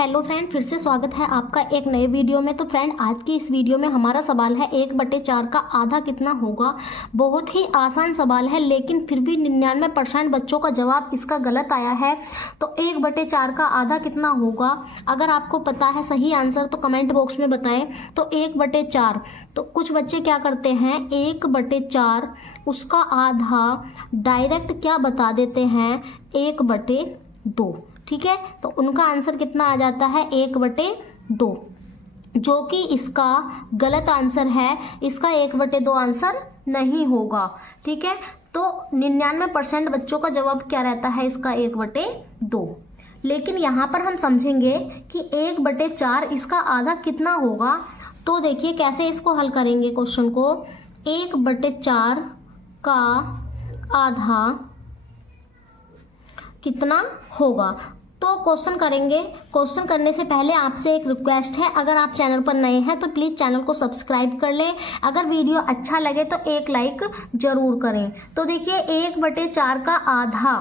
Hello friend, फिर से स्वागत है आपका एक नए वीडियो में। तो फ्रेंड, आज की इस वीडियो में हमारा सवाल है 1/4 का आधा कितना होगा। बहुत ही आसान सवाल है, लेकिन फिर भी 99% बच्चों का जवाब इसका गलत आया है। तो 1/4 का आधा कितना होगा? अगर आपको पता है सही आंसर तो कमेंट बॉक्स में बताएं। तो 1/4, तो कुछ बच्चे क्या करते हैं, 1/4 उसका आधा डायरेक्ट क्या बता देते हैं, 1/2। ठीक है, तो उनका आंसर कितना आ जाता है, 1/2, जो कि इसका गलत आंसर है। इसका 1/2 आंसर नहीं होगा। ठीक है, तो 99% बच्चों का जवाब क्या रहता है, इसका 1/2। लेकिन यहाँ पर हम समझेंगे कि 1/4 इसका आधा कितना होगा। तो देखिए कैसे इसको हल करेंगे क्वेश्चन को। 1/4 का आधा कितना होगा, तो क्वेश्चन करेंगे। क्वेश्चन करने से पहले आपसे एक रिक्वेस्ट है, अगर आप चैनल पर नए हैं तो प्लीज चैनल को सब्सक्राइब कर लें। अगर वीडियो अच्छा लगे तो एक लाइक जरूर करें। तो देखिए 1/4 का आधा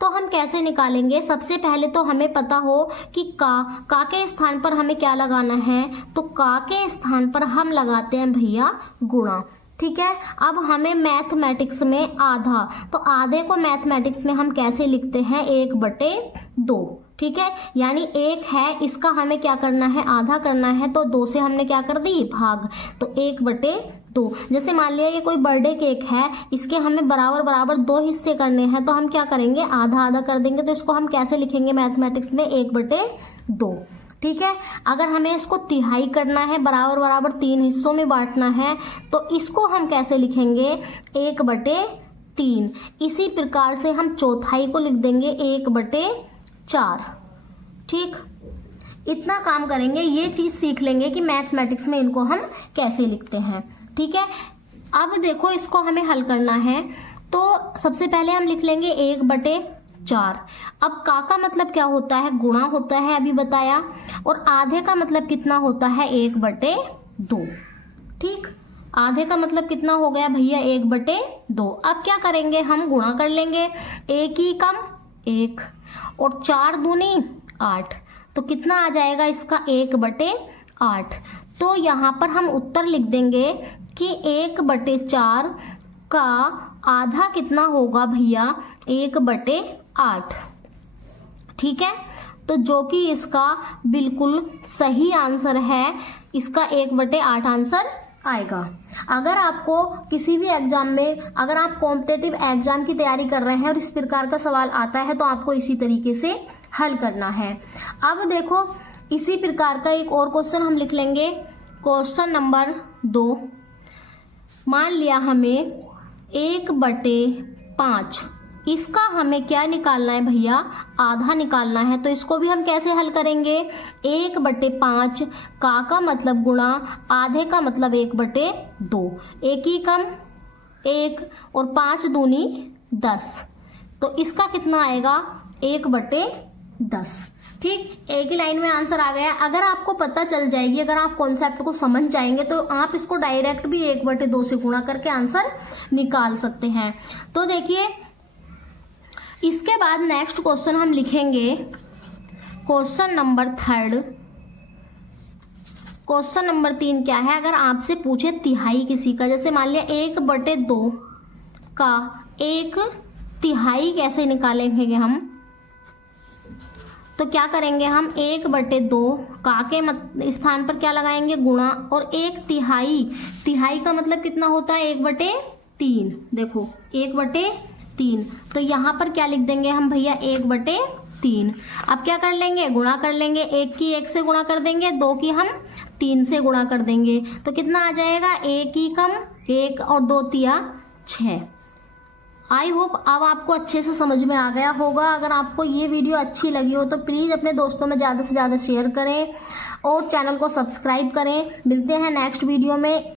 तो हम कैसे निकालेंगे। सबसे पहले तो हमें पता हो कि का के स्थान पर हमें क्या लगाना है, तो का के स्थान पर हम लगाते हैं भैया गुणा। ठीक है, अब हमें मैथमेटिक्स में आधा, तो आधे को मैथमेटिक्स में हम कैसे लिखते हैं, 1/2। ठीक है, यानी 1 है, इसका हमें क्या करना है, आधा करना है, तो 2 से हमने क्या कर दी, भाग, तो 1/2। जैसे मान लिया ये कोई बर्थडे केक है, इसके हमें बराबर बराबर 2 हिस्से करने हैं, तो हम क्या करेंगे, आधा आधा कर देंगे। तो इसको हम कैसे लिखेंगे मैथमेटिक्स में, 1/2। ठीक है, अगर हमें इसको तिहाई करना है, बराबर बराबर 3 हिस्सों में बांटना है, तो इसको हम कैसे लिखेंगे, 1/3। इसी प्रकार से हम चौथाई को लिख देंगे 1/4। ठीक, इतना काम करेंगे, ये चीज सीख लेंगे कि मैथमेटिक्स में इनको हम कैसे लिखते हैं। ठीक है, अब देखो इसको हमें हल करना है। तो सबसे पहले हम लिख लेंगे 1/4। अब का मतलब क्या होता है, गुणा होता है, अभी बताया। और आधे का मतलब कितना होता है, 1/2। ठीक, आधे का मतलब कितना हो गया भैया, 1/2। अब क्या करेंगे, हम गुणा कर लेंगे, 1 ही कम 1 और 4 दूनी 8, तो कितना आ जाएगा इसका, 1/8। तो यहाँ पर हम उत्तर लिख देंगे कि 1/4 का आधा कितना होगा भैया, 1/8। ठीक है, तो जो कि इसका बिल्कुल सही आंसर है, इसका 1/8 आंसर आएगा। अगर आपको किसी भी एग्जाम में, अगर आप कॉम्पिटिटिव एग्जाम की तैयारी कर रहे हैं और इस प्रकार का सवाल आता है, तो आपको इसी तरीके से हल करना है। अब देखो इसी प्रकार का एक और क्वेश्चन हम लिख लेंगे, क्वेश्चन नंबर 2। मान लिया हमें 1/5, इसका हमें क्या निकालना है भैया, आधा निकालना है। तो इसको भी हम कैसे हल करेंगे, 1/5 का मतलब गुणा, आधे का मतलब 1/2, 1 ही कम 1 और 5 दूनी 10, तो इसका कितना आएगा, 1/10। ठीक, एक ही लाइन में आंसर आ गया। अगर आपको पता चल जाएगी, अगर आप कॉन्सेप्ट को समझ जाएंगे, तो आप इसको डायरेक्ट भी 1/2 से गुणा करके आंसर निकाल सकते हैं। तो देखिए इसके बाद नेक्स्ट क्वेश्चन हम लिखेंगे, क्वेश्चन नंबर 3। क्वेश्चन नंबर 3 क्या है, अगर आपसे पूछे तिहाई किसी का, जैसे मान लिया 1/2 का 1/3 कैसे निकालेंगे हम, तो क्या करेंगे हम, 1/2 का के स्थान पर क्या लगाएंगे, गुणा, और 1/3, तिहाई का मतलब कितना होता है, 1/3। देखो 1/3, तो यहाँ पर क्या लिख देंगे हम भैया, 1/3। अब क्या कर लेंगे, गुणा कर लेंगे, 1 की 1 से गुणा कर देंगे, 2 की हम 3 से गुणा कर देंगे, तो कितना आ जाएगा, 1 ही कम 1 और 2 तिया 6। आई होप अब आपको अच्छे से समझ में आ गया होगा। अगर आपको ये वीडियो अच्छी लगी हो तो प्लीज अपने दोस्तों में ज्यादा से ज्यादा शेयर करें और चैनल को सब्सक्राइब करें। मिलते हैं नेक्स्ट वीडियो में।